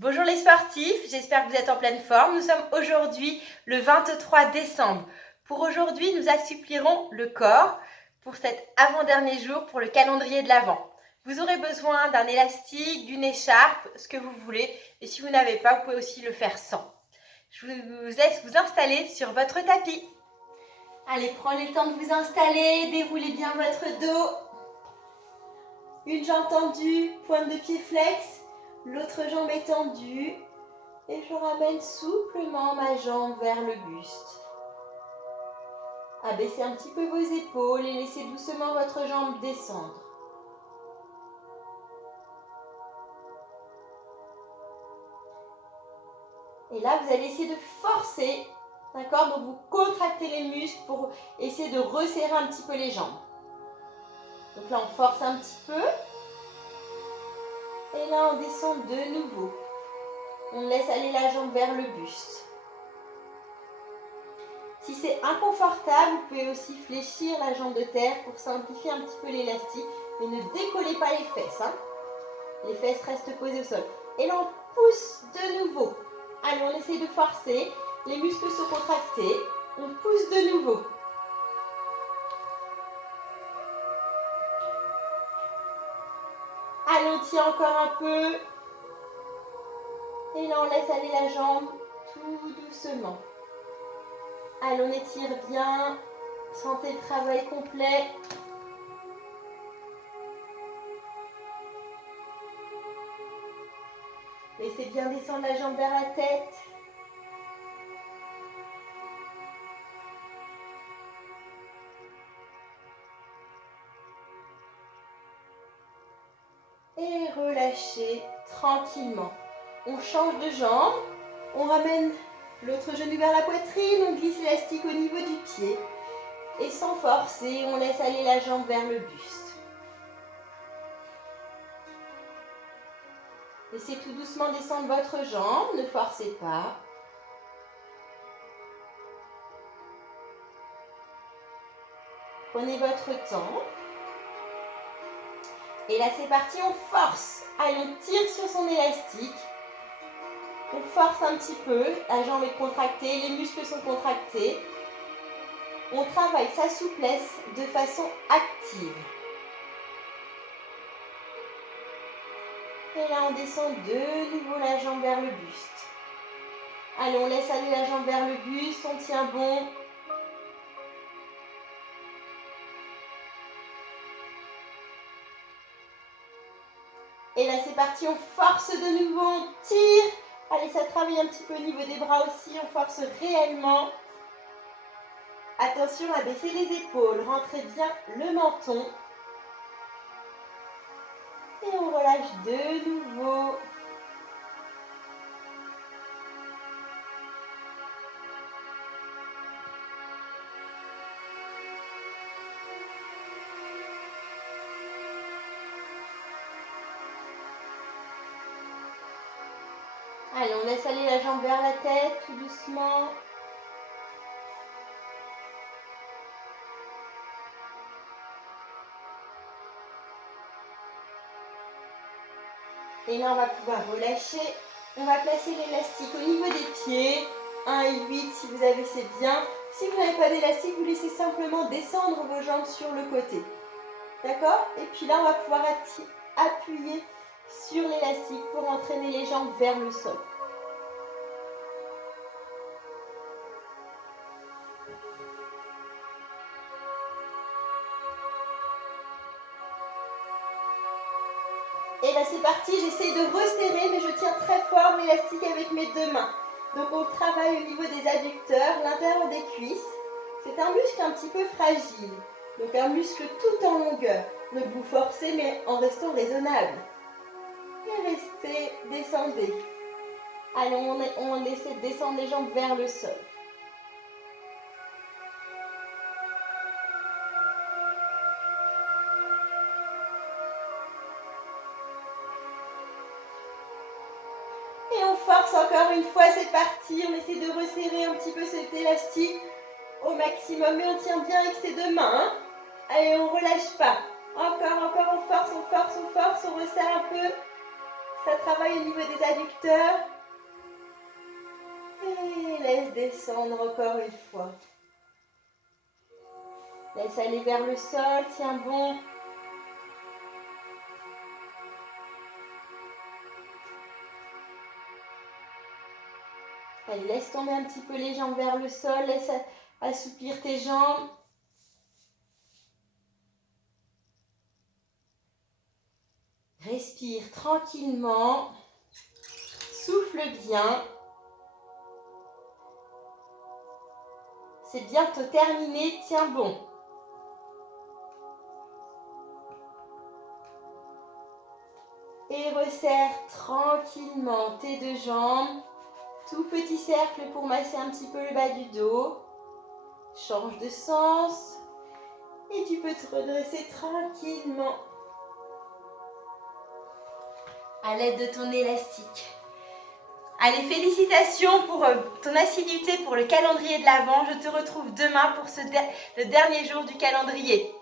Bonjour les sportifs, j'espère que vous êtes en pleine forme. Nous sommes aujourd'hui le 23 décembre. Pour aujourd'hui, nous assouplirons le corps pour cet avant-dernier jour pour le calendrier de l'Avent. Vous aurez besoin d'un élastique, d'une écharpe, ce que vous voulez. Et si vous n'avez pas, vous pouvez aussi le faire sans. Je vous laisse vous installer sur votre tapis. Allez, prenez le temps de vous installer, déroulez bien votre dos. Une jambe tendue, pointe de pied flex, l'autre jambe est tendue. Et je ramène souplement ma jambe vers le buste. Abaissez un petit peu vos épaules et laissez doucement votre jambe descendre. Et là, vous allez essayer de forcer, d'accord? Donc vous contractez les muscles pour essayer de resserrer un petit peu les jambes. Donc là, on force un petit peu. Et là, on descend de nouveau. On laisse aller la jambe vers le buste. Si c'est inconfortable, vous pouvez aussi fléchir la jambe de terre pour simplifier un petit peu l'élastique. Mais ne décollez pas les fesses. Les fesses restent posées au sol. Et là, on pousse de nouveau. Allez, on essaie de forcer. Les muscles sont contractés. On pousse de nouveau. Allez, on tient encore un peu. Et là, on laisse aller la jambe tout doucement. Allez, on étire bien. Sentez le travail complet. Laissez bien descendre la jambe vers la tête. Et relâchez tranquillement. On change de jambe. On ramène l'autre genou vers la poitrine. On glisse l'élastique au niveau du pied. Et sans forcer, on laisse aller la jambe vers le buste. Laissez tout doucement descendre votre jambe, ne forcez pas. Prenez votre temps. Et là, c'est parti, on force. Allez, on tire sur son élastique. On force un petit peu. La jambe est contractée, les muscles sont contractés. On travaille sa souplesse de façon active. Et là, on descend de nouveau la jambe vers le buste. Allez, on laisse aller la jambe vers le buste, on tient bon. Et là, c'est parti, on force de nouveau, on tire. Allez, ça travaille un petit peu au niveau des bras aussi, on force réellement. Attention à baisser les épaules, rentrez bien le menton. Et on relâche de nouveau. Allez, on laisse aller la jambe vers la tête, tout doucement. Et là, on va pouvoir relâcher. On va placer l'élastique au niveau des pieds. 1 et 8, si vous avez, c'est bien. Si vous n'avez pas d'élastique, vous laissez simplement descendre vos jambes sur le côté. D'accord? Et puis là, on va pouvoir appuyer sur l'élastique pour entraîner les jambes vers le sol. Et là, c'est parti. J'essaie de resserrer, mais je tiens très fort l'élastique avec mes deux mains. Donc, on travaille au niveau des adducteurs, l'intérieur des cuisses. C'est un muscle un petit peu fragile. Donc, un muscle tout en longueur. Donc, vous forcez, mais en restant raisonnable. Et restez, descendez. Allez, on essaie de descendre les jambes vers le sol. Et on force encore une fois, c'est parti. On essaie de resserrer un petit peu cet élastique au maximum. Mais on tient bien avec ses deux mains. Allez, on ne relâche pas. Encore, on force, on resserre un peu. Ça travaille au niveau des adducteurs. Et laisse descendre encore une fois. Laisse aller vers le sol, tiens bon. Allez, laisse tomber un petit peu les jambes vers le sol, laisse assouplir tes jambes. Respire tranquillement, souffle bien. C'est bientôt terminé, tiens bon. Et resserre tranquillement tes deux jambes. Tout petit cercle pour masser un petit peu le bas du dos. Change de sens. Et tu peux te redresser tranquillement à l'aide de ton élastique. Allez, félicitations pour ton assiduité pour le calendrier de l'Avent. Je te retrouve demain pour le dernier jour du calendrier.